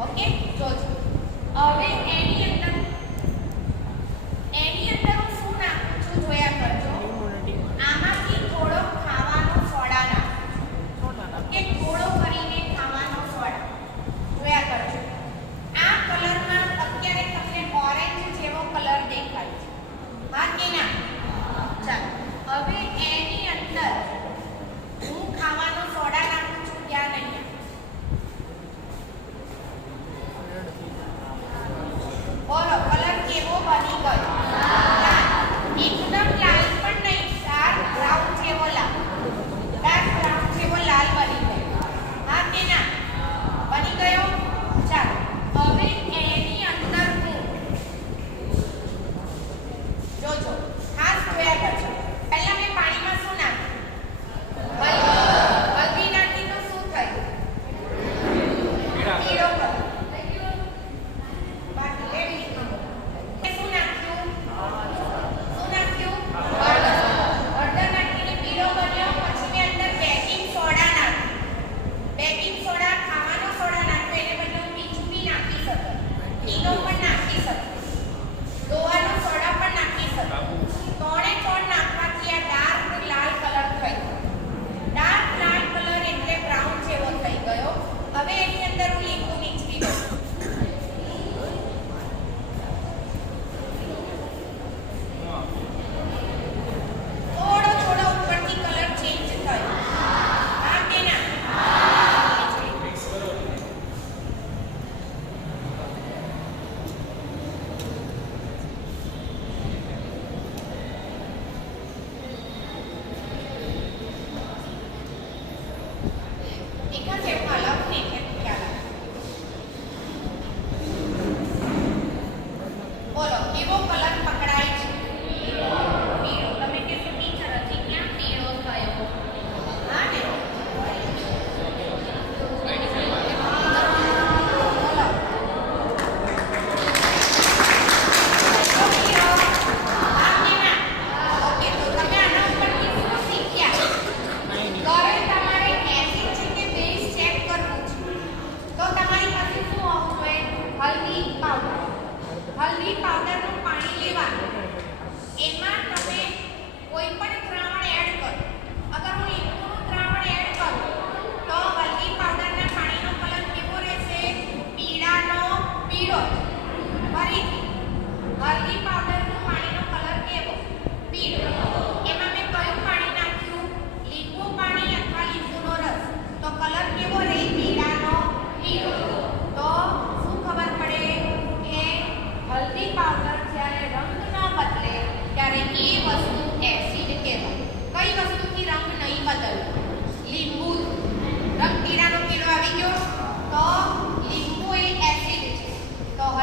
Okay, George. Uh, A wing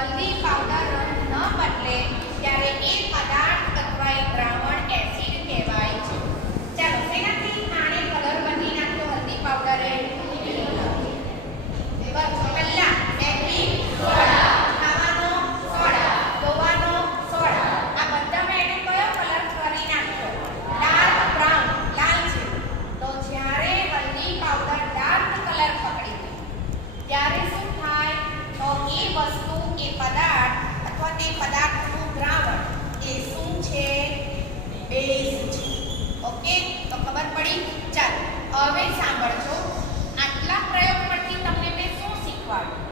हल्दी powder रंग न बदले तरह एक पदार्थ अथवा एक ग्राम